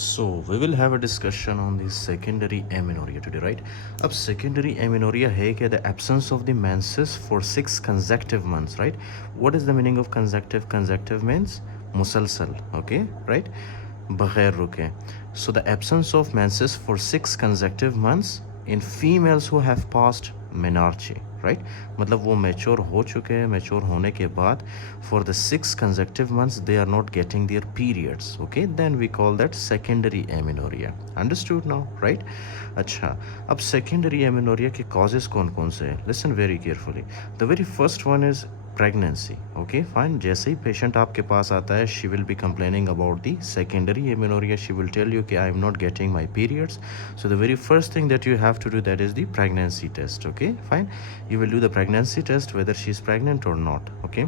So we will have a discussion on the secondary amenorrhea today, right? अब secondary amenorrhea है कि the absence of the menses for 6 consecutive months, right? What is the meaning of consecutive? Consecutive means मुसलसल, okay, right? बगैर रुके. So the absence of menses for 6 consecutive months in females who have passed menarche, right? मतलब वो mature हो चुके हैं, mature होने के बाद for the 6 consecutive months they are not getting their periods, okay? Then we call that secondary amenorrhea. Understood now, right? अच्छा, अब secondary amenorrhea के causes कौन कौन से हैं? Listen very carefully. The very first one is pregnancy. Okay fine. जैसे ही patient आपके पास आता है, she will be complaining about the secondary amenorrhea. She will tell you कि I am not getting my periods. So the very first thing that you have to do that is the pregnancy test. Okay fine. You will do the pregnancy test whether she is pregnant or not. Okay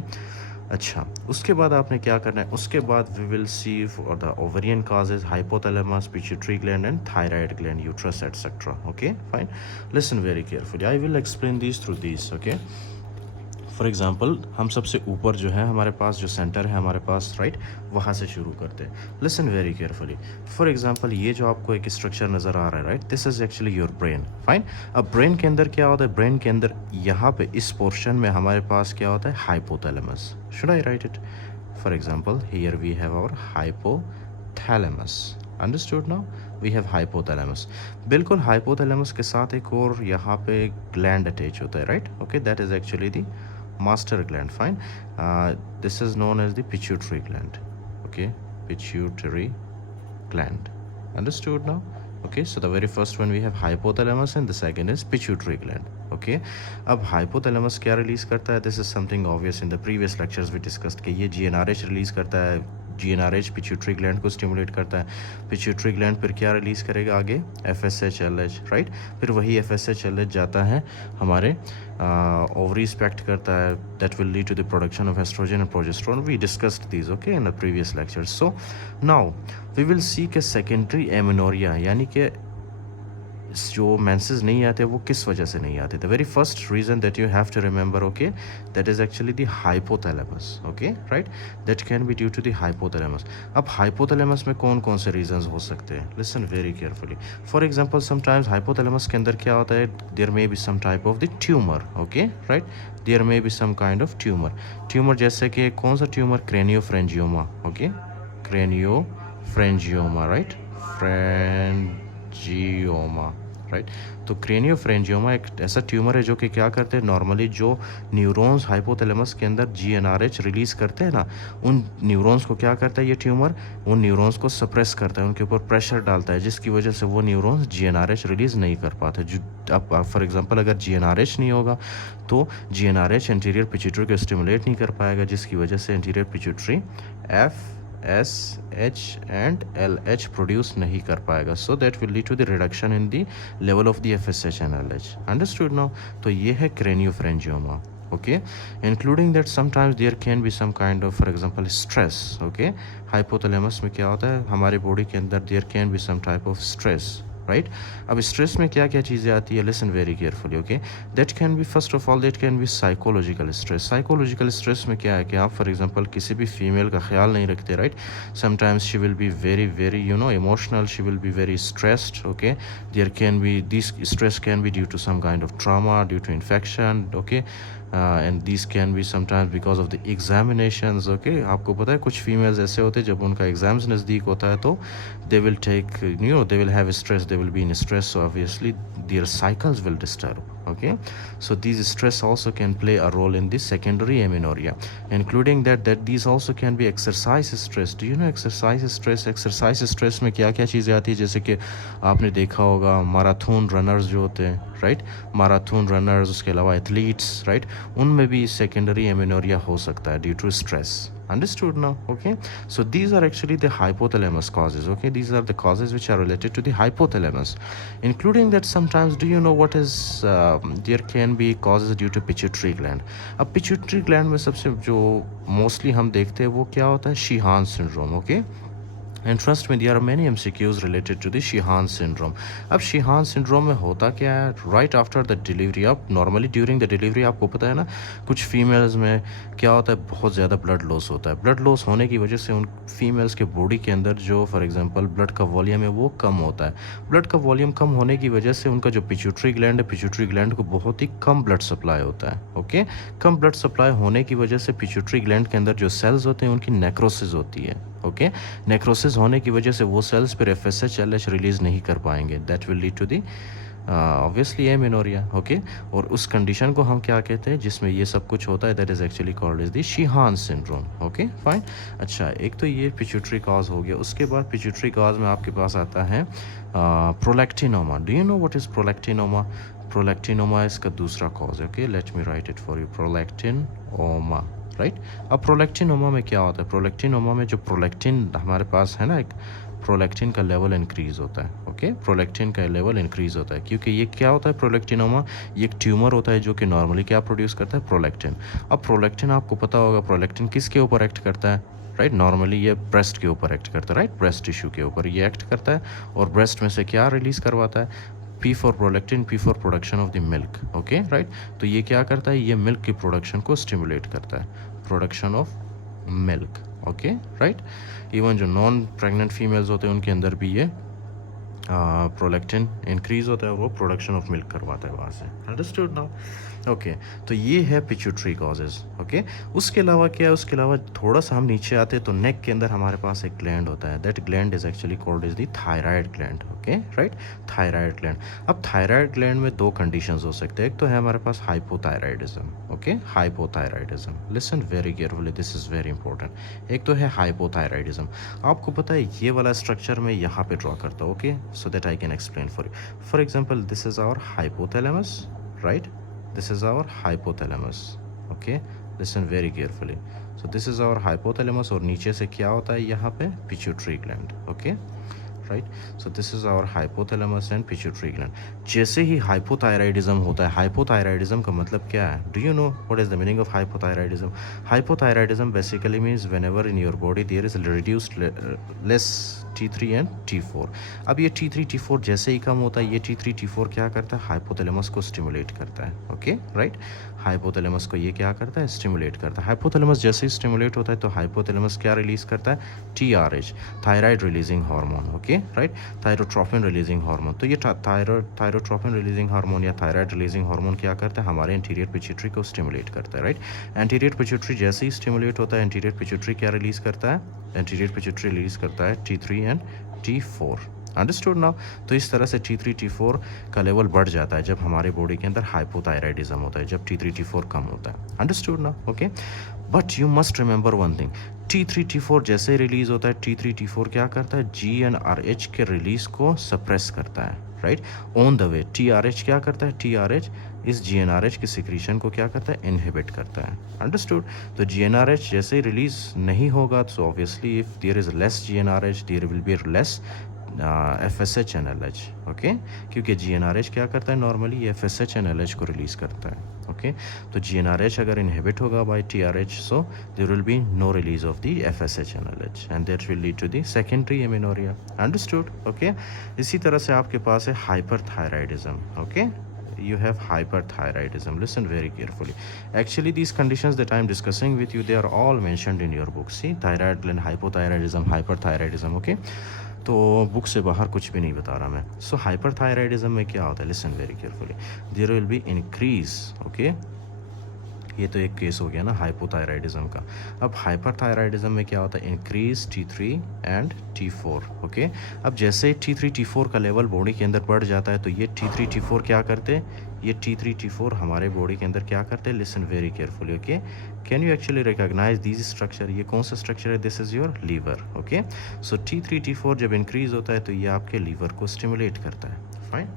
अच्छा, उसके बाद आपने क्या करना है? उसके बाद we will see for the ovarian causes hypothalamus, pituitary gland and thyroid gland, uterus etcetera. Okay fine. Listen very carefully. I will explain this through this. Okay for example, हम सबसे ऊपर जो है हमारे पास जो सेंटर है हमारे पास, राइट, वहाँ से शुरू करते हैं. Listen very carefully. For example, ये जो आपको एक स्ट्रक्चर नज़र आ रहा है, right, this is actually your brain. Fine. अब ब्रेन के अंदर क्या होता है? ब्रेन के अंदर यहाँ पे इस पोर्शन में हमारे पास क्या होता है? Hypothalamus. Should I write it? For example, here we have our hypothalamus. Understood now? We have hypothalamus. बिल्कुल हाइपोथैलेमस के साथ एक और यहाँ पे ग्लैंड अटैच होता है, right. Okay, that is actually the master gland. Fine. This is known as the pituitary gland. Okay, pituitary gland. Understood now? Okay, so the very first one we have hypothalamus and the second is pituitary gland. Okay, अब hypothalamus क्या release करता है? This is something obvious in the previous lectures we discussed कि ये GnRH release करता है. GnRH pituitary gland को stimulate करता है. पिट्यूटरी ग्लैंड फिर क्या रिलीज़ करेगा आगे? FSH-LH, right. फिर वही FSH-LH जाता है हमारे ओवरी स्पेक्ट करता है. That will lead to the production of estrogen and progesterone. We discussed these okay in the previous lectures. So now we will see के सेकेंडरी एमेनोरिया यानी कि जो मेंसेस नहीं आते वो किस वजह से नहीं आते. The very first reason that you have to remember, okay, that is actually the hypothalamus. Okay right, that can be due to the hypothalamus. अब हाइपोथैलेमस में कौन कौन से रीजंस हो सकते हैं? Listen very carefully. For example, sometimes hypothalamus के अंदर क्या होता है? There may be some type of the tumour. Okay right, there may be some kind of tumour. Tumour जैसे कि कौन सा tumour? Craniopharyngioma. Okay, craniopharyngioma, right, pharyngioma, right. तो क्रेनियोफ्रेंजियोमा एक ऐसा ट्यूमर है जो कि क्या करते हैं? नॉर्मली जो न्यूरॉन्स हाइपोथैलेमस के अंदर GnRH रिलीज़ करते हैं ना, उन न्यूरॉन्स को क्या करता है ये ट्यूमर? उन न्यूरॉन्स को सप्रेस करता है, उनके ऊपर प्रेशर डालता है, जिसकी वजह से वो न्यूरॉन्स GnRH रिलीज़ नहीं कर पाते. जो अब फॉर एग्जांपल अगर GnRH नहीं होगा तो GnRH एंटीरियर पिट्यूटरी को स्टिमुलेट नहीं कर पाएगा, जिसकी वजह से anterior pituitary FSH and LH produce नहीं कर पाएगा. So that will lead to the reduction in the level of the FSH and LH. Understood now? तो ये है क्रेनियोफ्रेंजियोमा. Okay, including that sometimes there can be some kind of, for example, stress. Okay, hypothalamus में क्या होता है? हमारे body के अंदर there can be some type of stress, right. अब स्ट्रेस में क्या क्या चीज़ें आती है? Listen very carefully. Okay, that can be, first of all, that can be psychological stress. Psychological stress में क्या है कि आप फॉर एग्जांपल किसी भी फीमेल का ख्याल नहीं रखते, right. Sometimes she will be very very emotional, she will be very stressed. Okay, there can be this stress can be due to some kind of trauma, due to infection. Okay, and this can be sometimes because of the examinations. Okay, आपको पता है कुछ females ऐसे होते हैं जब उनका exams नज़दीक होता है तो they will take they will have stress, they will be in stress, so obviously their cycles will disturb. Okay, so these stress also can play a role in the secondary amenorrhea, including that these also can be exercise stress. Do you know exercise stress? exercise stress में क्या क्या चीज़ें आती है? जैसे कि आपने देखा होगा मैराथन रनर्स जो होते हैं, राइट, मैराथन रनर्स, उसके अलावा एथलीट्स, राइट, उनमें भी सेकेंडरी एमेनोरिया हो सकता है due to stress. Understood now? Okay, so these are actually the hypothalamus causes. Okay, these are the causes which are related to the hypothalamus, including that sometimes, do you know what is there can be causes due to pituitary gland. अब pituitary gland में सबसे जो mostly हम देखते हैं वो क्या होता है? Sheehan syndrome. Okay, and trust me there are many MCQs related to the Sheehan syndrome. अब शीहान सिंड्रोम में होता क्या है, राइट आफ्टर द डिलीवरी, अब नॉर्मली ड्यूरिंग द डिलीवरी आपको पता है ना, कुछ फीमेल्स में क्या होता है, बहुत ज़्यादा ब्लड लॉस होता है। ब्लड लॉस होने की वजह से उन फीमेल्स के बॉडी के अंदर जो फॉर एग्जांपल ब्लड का वॉल्यूम है वो कम होता है। ब्लड का वॉल्यूम कम होने की वजह से उनका जो पिट्यूटरी ग्लैंड है, पिट्यूटरी ग्लैंड को बहुत ही कम ब्लड सप्लाई होता है। ओके, कम ब्लड सप्लाई होने की वजह से पिट्यूटरी ग्लैंड के अंदर जो सेल्स होते हैं उनकी नेक्रोसिस होती है। ओके, नेक्रोसिस होने की वजह से वो सेल्स फिर एफएसएच एलएच रिलीज नहीं कर पाएंगे, that will lead to the obviously amenorrhea. Okay, और उस कंडीशन को हम क्या कहते हैं जिसमें ये सब कुछ होता है, that is actually called is the Sheehan syndrome. Okay fine. अच्छा, एक तो ये पिट्यूटरी कॉज हो गया, उसके बाद पिट्यूटरी कॉज में आपके पास आता है prolactinoma. Do you know what is prolactinoma? Prolactinoma इसका दूसरा कॉज है। Okay, let me right it for you, prolactinoma, right. अब प्रोलैक्टिनोमा में क्या होता है, प्रोलैक्टिनोमा में जो प्रोलैक्टिन हमारे पास है ना, एक प्रोलैक्टिन का लेवल इंक्रीज़ होता है। ओके, प्रोलैक्टिन का लेवल इंक्रीज़ होता है क्योंकि ये क्या होता है, प्रोलैक्टिनोमा ये एक ट्यूमर होता है जो कि नॉर्मली क्या प्रोड्यूस करता है, प्रोलैक्टिन। अब प्रोलैक्टिन आपको पता होगा प्रोलैक्टिन किसके ऊपर एक्ट करता है, राइट, नॉर्मली ये ब्रेस्ट के ऊपर एक्ट करता है, राइट, ब्रेस्ट टिश्यू के ऊपर ये एक्ट करता है और ब्रेस्ट में से क्या रिलीज़ करवाता है, P for prolactin, P for production of the milk. Okay right, तो ये क्या करता है, ये मिल्क की प्रोडक्शन को स्टिमुलेट करता है, production of milk. Okay right, even जो नॉन प्रेग्नेंट फीमेल्स होते हैं उनके अंदर भी ये प्रोलैक्टिन इंक्रीज होता है, वो प्रोडक्शन ऑफ मिल्क करवाता है वहाँ से। Understood now? ओके, तो ये है पिट्यूटरी कॉजेज। ओके, उसके अलावा क्या है, उसके अलावा थोड़ा सा हम नीचे आते हैं तो नेक के अंदर हमारे पास एक ग्लैंड होता है, that gland is actually called is the thyroid gland. Okay right, thyroid gland. अब थायराइड ग्लैंड में दो कंडीशंस हो सकते हैं, एक तो है हमारे पास hypothyroidism. Okay, hypothyroidism, listen very carefully, this is very important. एक तो है हाइपोथायराइडिज्म, आपको पता है ये वाला स्ट्रक्चर मैं यहाँ पे ड्रॉ करता हूँ, okay, so that I can explain for you. For example, this is our hypothalamus, right? This is our hypothalamus. Okay, listen very carefully. So this is our hypothalamus और नीचे से क्या होता है यहाँ पे, pituitary gland. Okay, right? So this is our hypothalamus and pituitary gland. जैसे ही hypothyroidism होता है, hypothyroidism का मतलब क्या है? Do you know what is the meaning of hypothyroidism? Hypothyroidism basically means whenever in your body there is reduced less T3 and T4. अब ये T3 T4 जैसे ही कम होता है, ये T3 T4 क्या करता है, हाइपोथैलेमस को स्टिमुलेट करता है। ओके राइट, हाइपोथैलेमस को ये क्या करता है, स्टिमुलेट करता है। हाइपोथैलेमस जैसे ही स्टिमुलेट होता है तो हाइपोथैलेमस क्या रिलीज करता है, TRH, thyroid releasing hormone. Okay right, thyrotropin releasing hormone. तो ये थायरोट्रोपिन रिलीजिंग हार्मोन या थायराइड रिलीजिंग हार्मोन क्या करता है, हमारे एंटीरियर पिट्यूटरी को स्टिमुलेट करता है। राइट, एंटीरियर पिट्यूटरी जैसे ही स्टिमुलेट होता है, एंटीरियर पिट्यूटरी क्या रिलीज करता है, एंटीरियर पिट्यूटरी रिलीज करता है T3 and T4। Understood now? तो इस तरह से T3 T4 का लेवल बढ़ जाता है जब हमारे बॉडी के अंदर हाइपोथायराइडिज्म होता है, जब T3 T4 कम होता है। Understood now? Okay, but you must remember one thing, T3 T4 जैसे रिलीज होता है, T3 T4 क्या करता है, GnRH के रिलीज को सप्रेस करता है। Right, on the way TRH क्या करता है, TRH इस GnRH की सिक्रीशन को क्या करता है, इनहिबिट करता है। अंडरस्टूड? तो GnRH जैसे रिलीज नहीं होगा तो obviously if there is less GnRH there will be less FSH and LH। Okay, क्योंकि GnRH क्या करता है, नॉर्मली ये FSH and LH को रिलीज करता है। ओके, तो GnRH अगर इनहिबिट होगा by TRH, so there will be no release of the FSH and LH and that will lead to the secondary amenorrhea. Understood? Okay, इसी तरह से आपके पास है hyperthyroidism. Okay, you have hyperthyroidism. Listen very carefully. Actually these conditions that I am discussing with you, they are all mentioned in your book. See, thyroid gland, hypothyroidism, hyperthyroidism. Okay, तो book से बाहर कुछ भी नहीं बता रहा मैं। सो hyperthyroidism में क्या होता है, listen very carefully, there will be increase. Okay, ये तो एक केस हो गया ना हाइपोथायराइडिज्म का। अब हाइपरथायराइडिज्म में क्या होता है, increase T3 and T4। Okay, अब जैसे T3 T4 का लेवल बॉडी के अंदर बढ़ जाता है तो ये T3 T4 क्या करते हैं, ये T3 T4 हमारे बॉडी के अंदर क्या करते हैं, listen very carefully. Okay, can you actually recognise this structure, ये कौन सा स्ट्रक्चर है, this is your liver. Okay, so T3 T4 जब इंक्रीज होता है तो ये आपके लीवर को स्टिमुलेट करता है। फाइन,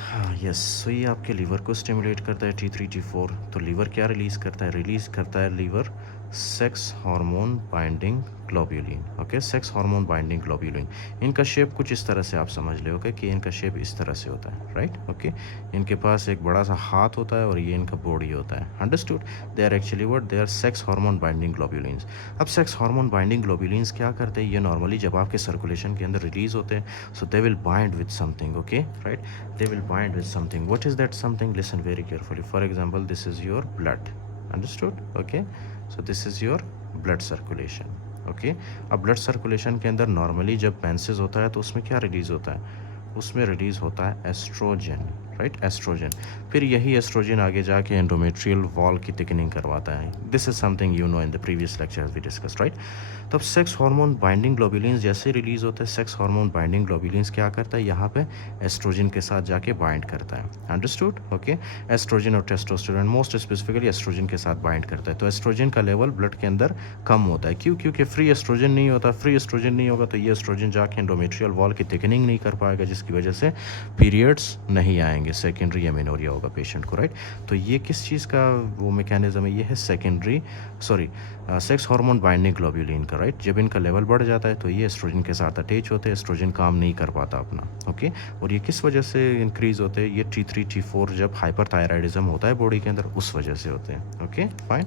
हाँ यस, सो ये आपके लीवर को स्टिमुलेट करता है T3 T4। तो लीवर क्या रिलीज़ करता है, रिलीज़ करता है liver sex hormone binding globulin. Okay, sex hormone binding globulin, इनका शेप कुछ इस तरह से आप समझ ले। ओके, कि इनका शेप इस तरह से होता है, राइट। ओके, इनके पास एक बड़ा सा हाथ होता है और ये इनका बॉडी होता है। Understood? They are actually what, they are sex hormone binding globulins. अब सेक्स हार्मोन बाइंडिंग ग्लोब्यूलिन्स क्या करते हैं? ये नॉर्मली जब आपके सर्कुलेशन के अंदर रिलीज होते हैं, so they will bind with something. Okay, right, they will bind with something. What is that something? Listen very carefully. For example, this is your blood. Understood? Okay, so this is your blood circulation. Okay, अब blood circulation के अंदर normally जब menses होता है तो उसमें क्या release होता है? उसमें रिलीज़ होता है एस्ट्रोजन, राइट, एस्ट्रोजन। फिर यही एस्ट्रोजन आगे जाके एंडोमेट्रियल वॉल की थिकनिंग करवाता है। This is something you know in the previous lectures we discuss, right. तब सेक्स हार्मोन बाइंडिंग ग्लोब्यूलिन्स जैसे रिलीज होते हैं, सेक्स हार्मोन बाइंडिंग ग्लोब्यूलिन्स क्या करता है? यहाँ पे एस्ट्रोजन के साथ जाके बाइंड करता है। अंडरस्टूड? ओके, एस्ट्रोजन और टेस्टोस्टेरोन, मोस्ट स्पेसिफिकली एस्ट्रोजन के साथ बाइंड करता है। तो एस्ट्रोजन का लेवल ब्लड के अंदर कम होता है। क्यों? क्योंकि फ्री एस्ट्रोजन नहीं होता। फ्री एस्ट्रोजन नहीं होगा तो ये एस्ट्रोजन जाके एंडोमेट्रियल वॉल की थिकनिंग नहीं कर पाएगा, जिसकी वजह से पीरियड्स नहीं आएंगे, सेकेंडरी एमेनोरिया होगा पेशेंट को, राइट। तो ये किस चीज़ का वो मैकेनिज्म है? ये है secondary sex hormone binding globulin का, राइट। जब इनका लेवल बढ़ जाता है तो ये एस्ट्रोजन के साथ अटैच होते हैं, एस्ट्रोजन काम नहीं कर पाता अपना। ओके, और ये किस वजह से इंक्रीज होते हैं? ये T3 T4 जब हाइपरथायराइडिज्म होता है बॉडी के अंदर, उस वजह से होते हैं। Okay, fine.